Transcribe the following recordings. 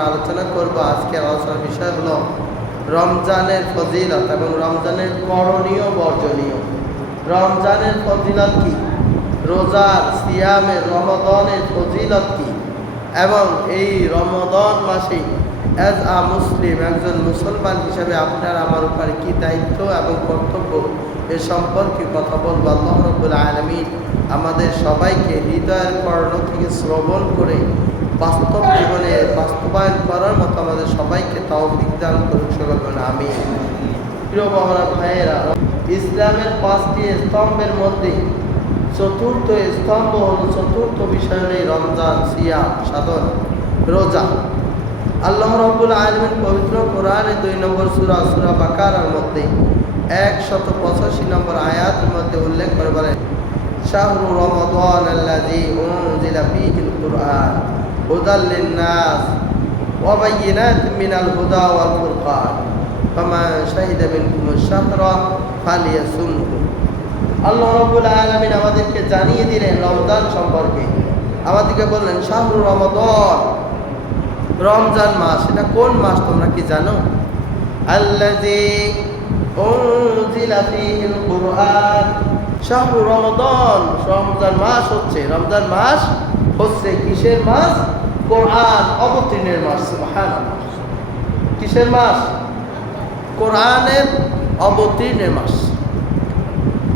আমরা আলোচনা করব আজকে আলোচনার বিষয় হলো রমজানের ফজিলত এবং রমজানের করণীয় বর্জনীয়। রমজানের ফজিলত কি? রোজার সিয়ামের রমদনের ফজিলত কি? এবং এই রমদন মাসে অ্যাজ আ মুসলিম একজন মুসলমান হিসাবে আপনার, আমার উপরে কি দায়িত্ব এবং কর্তব্য এ সম্পর্কে কথা বলব আল্লাহ রব্বুল আলমিন। আমাদের সবাইকে হৃদয়ের কর্ণ থেকে শ্রবণ করে বাস্তব জীবনে বাস্তবায়ন করার মতো আমাদের সবাইকে তৌফিক দান করুন সকল আমি প্রিয় বাবা ভাইয়েরা, ইসলামের পাঁচটি স্তম্ভের মধ্যে চতুর্থ স্তম্ভ হল চতুর্থ বিষয় রমজান সিয়া সাধন, রোজা। আল্লাহ রব্বুল আলমিন পবিত্র কোরআনে দুই নম্বর সুরা সুরা বাকারার মধ্যে একশত পঁচাশি নম্বর আয়াতের মধ্যে উল্লেখ করে বলেন, শাহরু রমাদান আল্লাযী উনজিলা ফীহিল কুরআন, হুদাল লিন-নাস ওয়া বায়িনাতিন মিনাল হুদা ওয়াল ফুরকান, ফামান শাহিদা মিনকুমুশ শাহরা ফালিয়াসুমহু আল্লাহ রব্বুল আলামিন আমাদেরকে জানিয়ে দিলেন রমজান সম্পর্কে। আমাদেরকে বললেন, শাহরু রমাদান রমজান মাস, এটা কোন মাস তোমরা কি জানো? কুরআন। শাহরু রমাদান, রমজান মাস হচ্ছে, রমজান মাস হচ্ছে কিসের মাস? কোরআন অবতীর্ণের মাস কিসের মাস? কোরআনের অবতীর্ণের মাস।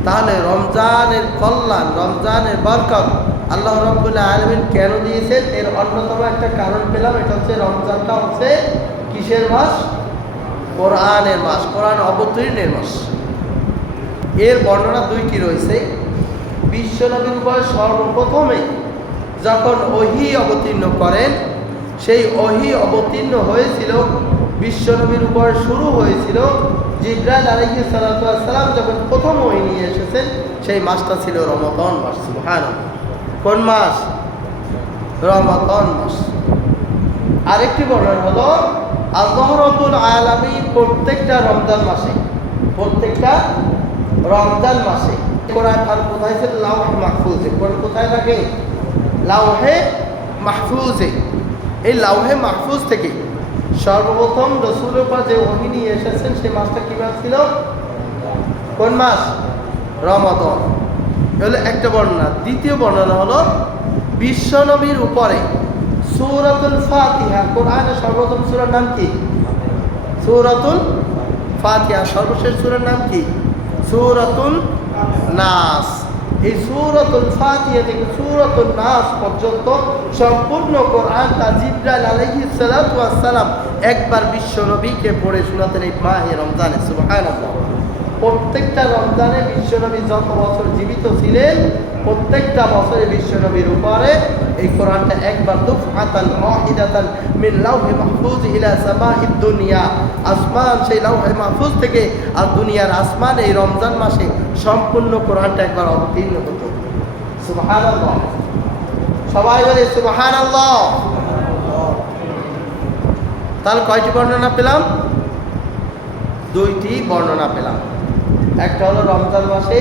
তাহলে রমজানের কল্যাণ, রমজানের বরকত আল্লাহ রব্বুল্লাহ আলমিন কেন দিয়েছেন? এর অন্যতম একটা কারণ পেলাম, এটা হচ্ছে রমজানটা হচ্ছে কিসের মাস? কোরআনের মাস, কোরআন অবতীর্ণের মাস। এর বর্ণনা দুইটি রয়েছে। বিশ্বনবীর উপর সর্বপ্রথমে যখন ওহি অবতীর্ণ করেন, সেই ওহি অবতীর্ণ হয়েছিল বিশ্বনবীর উপর শুরু হয়েছিল জিব্রাইল আলহি সালাম যখন প্রথম ওহি নিয়ে এসেছেন, সেই মাসটা ছিল রমতন মাস হ্যাঁ কোন মাস? রমতন মাস। আরেকটি বর্ণনা হলো, আল্লাহ রব্বুল আলামিন প্রত্যেকটা রমজান মাসে, প্রত্যেকটা রমজান মাসে, কোরআন ফাল কোথায় ছিল লাউহে মাহফুজে। কোরআন কোথায় থাকে লাউহে মাহফুজে। এই লাউহে মাহফুজ থেকে সর্বপ্রথম রসুল উপর যে অহিনী এসেছেন সেই মাসটা কী মাস ছিল? কোন মাস? রমাদন। হলো একটা বর্ণনা, দ্বিতীয় বর্ণনা হলো বিশ্বনবীর উপরে সূরাতুল ফাতিহা, কোরআনের সর্বপ্রথম সূরার নাম কি? সূরাতুল ফাতিহা, সর্বশেষ সূরার নাম কি? সূরাতুল নাস। এই সূরাতুল ফাতিহা থেকে সূরাতুল নাস পর্যন্ত সম্পূর্ণ কোরআন জিব্রাইল ওয়াস সালাম একবার বিশ্বনবীকে পড়ে শোনাতেন এই মাহে রমজানে, সুবহানাল্লাহ। প্রত্যেকটা রমজানে বিশ্বনবী যত বছর জীবিত ছিলেন, প্রত্যেকটা বছরে বিশ্বনবীর উপরে এই কোরআনটা একবার দুফআতান ওয়াহিদাতান মিন লাউহি মাহফুজ ইলা সামাইদ দুনিয়া। আসমান সেই লাউহে মাহফুজ থেকে আর দুনিয়ার আসমান এই রমজান মাসে সম্পূর্ণ কোরআনটা একবার অবতীর্ণ হতো। সুবহানাল্লাহ। সবাই বলে সুবহানাল্লাহ। তাহলে কয়টি বর্ণনা পেলাম? দুইটি বর্ণনা পেলাম। একটা হলো রমজান মাসে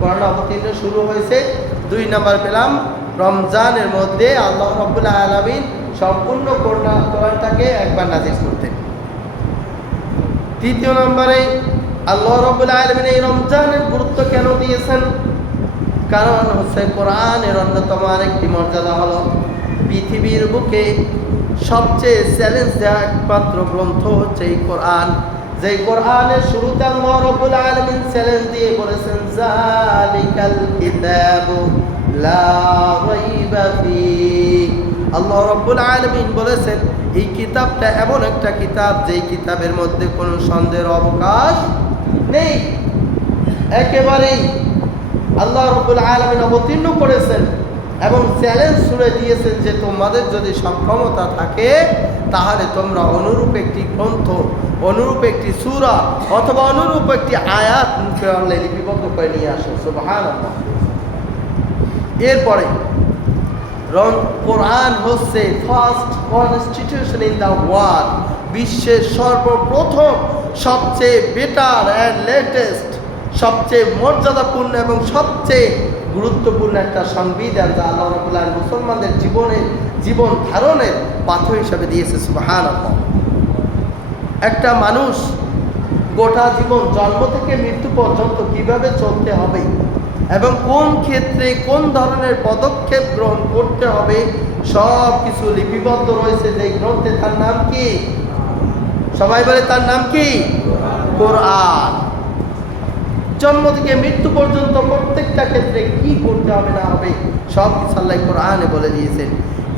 কোরআন অবতীর্ণ শুরু হয়েছে। দুই নম্বর পেলাম, রমজানের মধ্যে আল্লাহ রব্বুল্লাহ আলমিন সম্পূর্ণ কোরআন, কোরআনটাকে একবার নাজির করতেন। তৃতীয় নম্বরে, আল্লাহ রব্বুল্লাহ আলমিন এই রমজানের গুরুত্ব কেন দিয়েছেন? কারণ হচ্ছে কোরআনের অন্যতম আরেকটি মর্যাদা হলো পৃথিবীর বুকে সবচেয়ে চ্যালেঞ্জ দেওয়া একমাত্র গ্রন্থ হচ্ছে এই কোরআন। যে কোরআনের শুরুতে আল্লাহ রাব্বুল আলামিন চ্যালেঞ্জ দিয়ে বলেছেন জালিকাল কিতাবু লা রাইবা ফি আল্লাহ রাব্বুল আলামিন বলেছেন, এই কিতাবটা এমন একটা কিতাব যেই কিতাবের মধ্যে কোনো সন্দেহের অবকাশ নেই। একেবারেই আল্লাহ রাব্বুল আলামিন অবতীর্ণ করেছেন এবং চ্যালেঞ্জ ছুড়ে দিয়েছেন যে তোমাদের যদি সক্ষমতা থাকে, তাহলে তোমরা অনুরূপ একটি গ্রন্থ অনুরূপ একটি সুরা অথবা অনুরূপ একটি আয়াত ফেরালে লিপিবদ্ধ করে নিয়ে আসো সুবাহান এরপরে কোরআন হচ্ছে first constitution in the world বিশ্বের সর্বপ্রথম, সবচেয়ে বেটার অ্যান্ড লেটেস্ট সবচেয়ে মর্যাদাপূর্ণ এবং সবচেয়ে গুরুত্বপূর্ণ একটা সংবিধান যা আল্লাহ রবুল্লাহ মুসলমানদের জীবনে জীবন ধারণের পাথর হিসাবে দিয়েছে সুবাহান একটা মানুষ গোটা জীবন জন্ম থেকে মৃত্যু পর্যন্ত কীভাবে চলতে হবে এবং কোন ক্ষেত্রে কোন ধরনের পদক্ষেপ গ্রহণ করতে হবে, সব কিছু লিপিবদ্ধ রয়েছে যে গ্রন্থে। তার নাম কি? সবাই বলে তার নাম কি? কোরআন। জন্ম থেকে মৃত্যু পর্যন্ত প্রত্যেকটা ক্ষেত্রে কি করতে হবে না হবে, সব কিছু আল্লাহ কোরআনে বলে দিয়েছেন।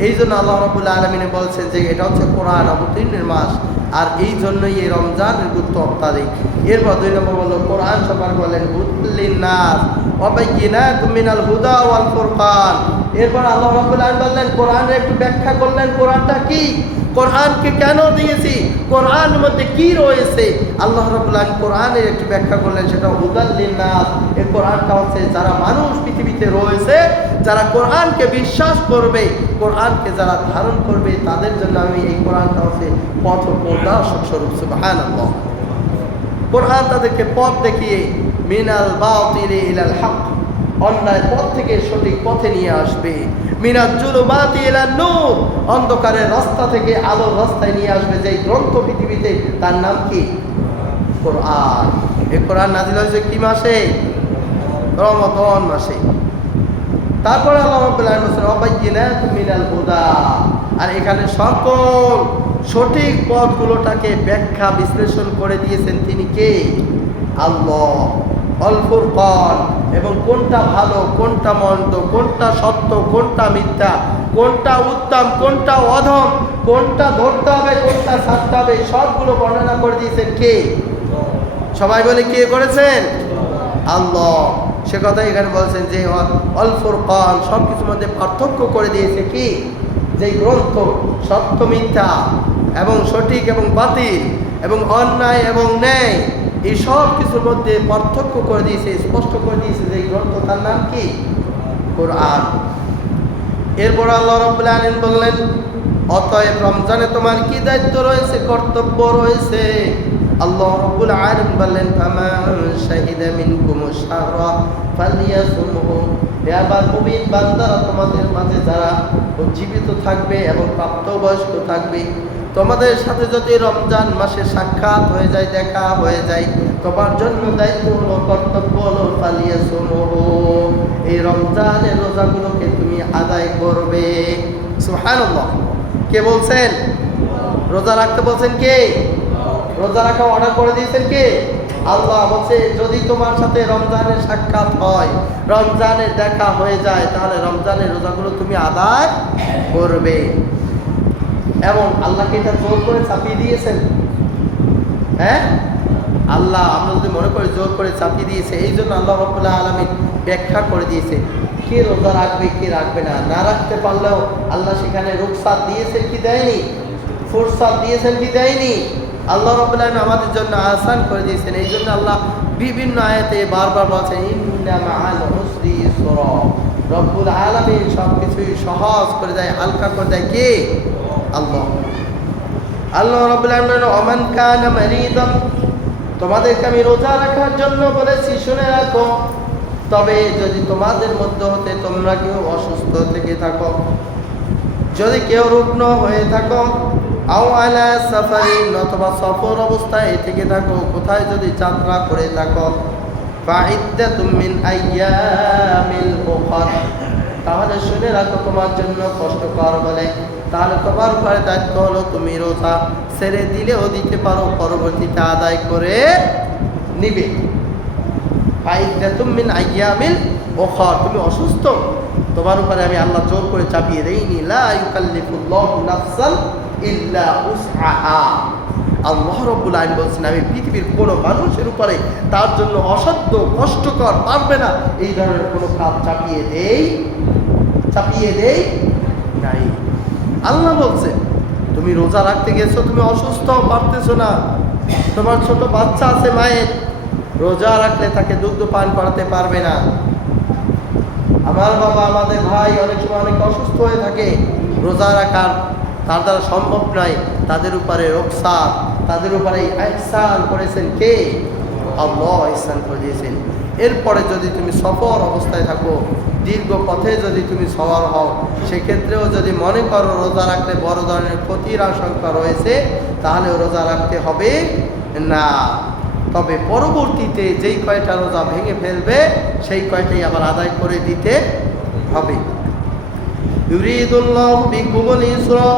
এই জন্য আল্লাহ রবুল্লা আলমিনে বলছেন যে এটা হচ্ছে কোরআন অবতীর্ণের মাস। আর এই জন্যই এই রমজানের গুরুত্ব অত্যাধিক। এরপর দুই নম্বর বলল, কোরআন সবার বলেন হুদ্দিন নাস মিনাল হুদা ওয়াল ফুরকান। এরপর আল্লাহ রাব্বুল আলামিন বললেন, কোরআনের একটু ব্যাখ্যা করলেন, কোরআনটা কি? কোরআনকে কেন দিয়েছি? কোরআনের মধ্যে কি রয়েছে? আল্লাহ রাব্বুল আলামিন কোরআনের একটু ব্যাখ্যা করলেন, সেটা হুদাল লিন্নাস এই কোরআনটা হচ্ছে, যারা মানুষ পৃথিবীতে রয়েছে, যারা কোরআনকে বিশ্বাস করবে কোরআনকে যারা ধারণ করবে, তাদের জন্য আমি এই কোরআনটা হচ্ছে পথ প্রদর্শক স্বরূপ সুবহানাল্লাহ। কোরআন তাদেরকে পথ দেখিয়ে মিনাল বাতিলে ইলাল হক, অন্যায় পথ থেকে সঠিক পথে নিয়ে আসবে। মিনাল জুলুমাতি ইলাল নূর, অন্ধকারের রাস্তা থেকে আলোর রাস্তায় নিয়ে আসবে। যে গ্রন্থ পৃথিবীতে, তার নাম কি? কোরআন। এই কোরআন নাজিল হয়েছে কি মাসে? রমজান মাসে। তারপরে মিনাল আর এখানে সকল সঠিক পথগুলোটাকে ব্যাখ্যা বিশ্লেষণ করে দিয়েছেন তিনি কে? আল্লাহ। অল্পর কন এবং কোনটা ভালো, কোনটা মন্দ, কোনটা সত্য, কোনটা মিথ্যা, কোনটা উত্তম, কোনটা অধম, কোনটা ধরতে হবে, কোনটা ছাড়তে হবে, সবগুলো বর্ণনা করে দিয়েছেন কে? সবাই বলে কে করেছেন? আল্লাহ। সে কথা এখানে বলছেন যে অল্পর কন সব কিছুর মধ্যে পার্থক্য করে দিয়েছে কি? যে গ্রন্থ সত্য, মিথ্যা এবং সঠিক এবং বাতিল এবং অন্যায় এবং ন্যায়, এই সব কিছুর মধ্যে পার্থক্য করে দিয়েছে, স্পষ্ট করে দিয়েছে যে গ্রন্থ তার নাম কি? কোরআন। এরপর আল্লাহ রব্বুল আলামিন বললেন, অতএব রমজানে তোমার কি দায়িত্ব রয়েছে, কর্তব্য রয়েছে? আল্লাহ রব্বুল আলামিন বললেন ফামান শাহিদা মিনকুম শাহরা ফালিয়াসুমহু। হে মুমিন বান্দারা, তোমাদের মাঝে যারা জীবিত থাকবে এবং প্রাপ্তবয়স্ক থাকবে, তোমাদের সাথে যদি রমজান মাসে সাক্ষাৎ হয়ে যায়, দেখা হয়ে যায়, তোমার জন্য দায়িত্ব হলো কর্তব্য হলো পালিয়ে এই রমজানের রোজাগুলোকে তুমি আদায় করবে। সুবহানাল্লাহ। কে বলছেন? রোজা রাখতে বলছেন কে? রোজা রাখা অর্ডার করে দিয়েছেন কে? আল্লাহ বলছে, যদি তোমার সাথে রমজানের সাক্ষাৎ হয়, রমজানের দেখা হয়ে যায়, তাহলে রমজানের রোজাগুলো তুমি আদায় করবে। এবং আল্লাহকে এটা জোর করে চাপিয়ে দিয়েছেন। হ্যাঁ? আল্লাহ, আমরা যদি মনে করি জোর করে চাপিয়ে দিয়েছে, এই জন্য আল্লাহ রবুল্লাহ আলমী ব্যাখ্যা করে দিয়েছে, কে রোজা রাখবে, কে রাখবে না? না রাখতে পারলেও আল্লাহ সেখানে রুখসাদ দিয়েছেন কি দেয়নি? ফুরসাদ দিয়েছেন কি দেয়নি? আল্লাহ রবুল্লাহ আমাদের জন্য আসান করে দিয়েছেন। এই জন্য আল্লাহ বিভিন্ন আয়াতে বারবার বলছেন রব্বুল আলামিন সব কিছুই সহজ করে দেয়, হালকা করে দেয় কে? আল্লাহ। আল্লাহ রব্বুল আলামিন কানা তোমাদেরকে আমি রোজা রাখার জন্য বলেছি, শুনে রাখো। তবে যদি তোমাদের মধ্যে হতে তোমরা কেউ অসুস্থ থেকে থাকো, যদি কেউ রুগ্ন হয়ে থাকো আও আলা সাফারিন অথবা সফর অবস্থায় থেকে থাকো, কোথায় যদি যাত্রা করে থাকো। তাহলে শুনে রাখো, তোমার জন্য কষ্টকর বলে। তাহলে তোমার উপরে দায়িত্ব হলো তুমি রোজা ছেড়ে দিলেও দিতে পারো, পরবর্তীতে আদায় করে নিবে। মিন আইয়ামিল উখর। তুমি অসুস্থ, তোমার উপরে আমি আল্লাহ জোর করে চাপিয়ে দেইনি। লা ইউকাল্লিফুল্লাহু নাফসান ইল্লা উসআহা। আল্লাহ রব্বুল আইন বলছেন, আমি পৃথিবীর কোনো মানুষের উপরে তার জন্য অসাধ্য, কষ্টকর, পারবে না। এই ধরনের কোনো কাজ চাপিয়ে দেই চাপিয়ে দেই নাই। আল্লাহ বলছে, তুমি রোজা রাখতে গেছো, তুমি অসুস্থ, পারতেছো না। তোমার ছোট বাচ্চা আছে মায়ের, রোজা রাখলে তাকে দুগ্ধ পান করাতে পারবে না। আমার বাবা, আমাদের ভাই অনেক সময় অনেক অসুস্থ হয়ে থাকে। রোজা রাখার তার দ্বারা সম্ভব নয়। তাদের উপরে রোকসার তাদের উপরে আহসান করেছেন কে? আল্লাহ ইসলাম করে দিয়েছেন। এরপরে যদি তুমি সফর অবস্থায় থাকো, দীর্ঘ পথে যদি তুমি সওয়ার হও, সেক্ষেত্রেও যদি মনে করো রোজা রাখলে বড় ধরনের ক্ষতির আশঙ্কা রয়েছে, তাহলে রোজা রাখতে হবে না। তবে পরবর্তীতে যেই কয়টা রোজা ভেঙে ফেলবে, সেই কয়টাই আবার আদায় করে দিতে হবে। ইউরিদুল্লাহ বিকুমুল ইসরা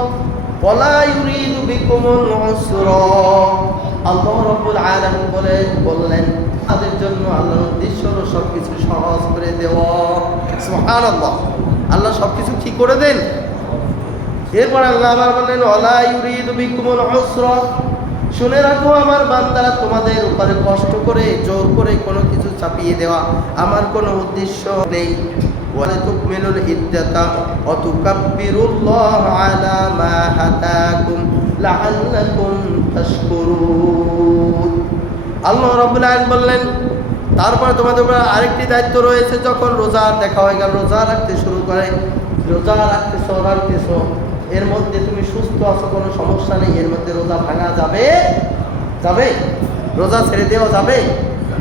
ওয়ালা ইউরিদু বিকুমুল উসরা। আল্লাহ রাব্বুল আলামিন বলে, বললেন, তাদের জন্য আল্লাহর উদ্দেশ্য হলো সব কিছু সহজ করে দেওয়া। সুবহানাল্লাহ। আল্লাহ সব কিছু কি করে দেন। এরপর আল্লাহ আবার বললেন, ওয়ালা ইউরিদু বিকুমুল উসরা। শুনে রাখো, আমার বান্দারা তোমাদের উপরে কষ্ট করে, জোর করে কোনো কিছু চাপিয়ে দেওয়া আমার কোনো উদ্দেশ্য নেই। ولتكملوا العدة وتكبروا الله على ما هداكم لعلكم تشكرون আল্লাহ রাব্বুল আলামিন বললেন তারপর তোমাদের উপর আরেকটি দায়িত্ব রয়েছে যখন রোজা দেখা হয়ে গেল রোজা রাখতে শুরু করে রোজা রাখতেছো রাখতেছো এর মধ্যে তুমি সুস্থ আছো কোনো সমস্যা নেই এর মধ্যে রোজা ভাঙা যাবে যাবে রোজা ছেড়ে দেওয়া যাবে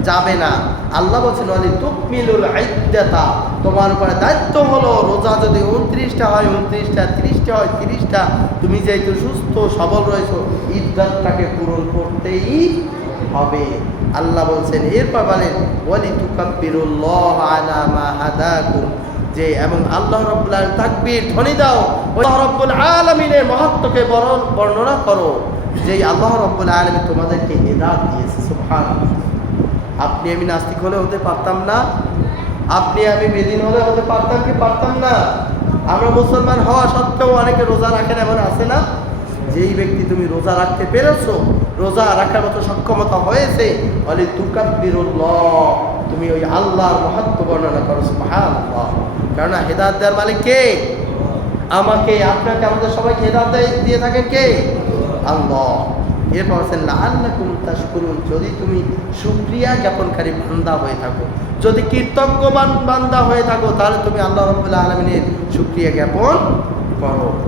যাবে না। আল্লাহ বলছেন আলী তুকমিলুল আইদাতা তোমার উপরে দায়িত্ব হলো, রোজা যদি উনত্রিশটা হয়, উনত্রিশটা, তিরিশটা হয়, তিরিশটা, তুমি যেহেতু সুস্থ, সবল রয়েছো, ইদ্দাতটাকে পূরণ করতেই হবে। আল্লাহ বলছেন, এরপর বলেন, ওয়ালি তুকাব্বিরুল্লাহ আলা মা হাদাকুম। যে, এবং আল্লাহ রব্বুল তাকবীর ধ্বনি দাও। আল্লাহ রব্বুল আলামিনের মহত্বকে বরণ, বর্ণনা করো। যে আল্লাহ রব্বুল আলামিন তোমাদেরকে হেদায়েত দিয়েছে, সুবহানাল্লাহ। আপনি আমি নাস্তিক হলে হতে পারতাম না। আপনি আমি বেদিন হলে হতে পারতাম কি পারতাম না? আমরা মুসলমান হওয়া সত্ত্বেও অনেকে রোজা রাখেন এমন আছে না? যেই ব্যক্তি তুমি রোজা রাখতে পেরেছ, রোজা রাখার মতো সক্ষমতা হয়েছে বলে তুকাব্বিরুল্লাহ, তুমি ওই আল্লাহর মহত্ব বর্ণনা করো, সুবহানাল্লাহ। কেননা হেদায়েত দেওয়ার মালিক কে? আমাকে, আপনাকে আমাদের সবাইকে হেদায়েত দেয়- দিয়ে থাকেন কে? আল্লাহ। এরপর আছেন লাল্লাকুম তাশকুরুন যদি তুমি সুক্রিয়া জ্ঞাপনকারী বান্দা হয়ে থাকো, যদি কৃতজ্ঞবান বান্দা হয়ে থাকো, তাহলে তুমি আল্লাহ রবুল্লাহ আলমিনের সুক্রিয়া জ্ঞাপন করো।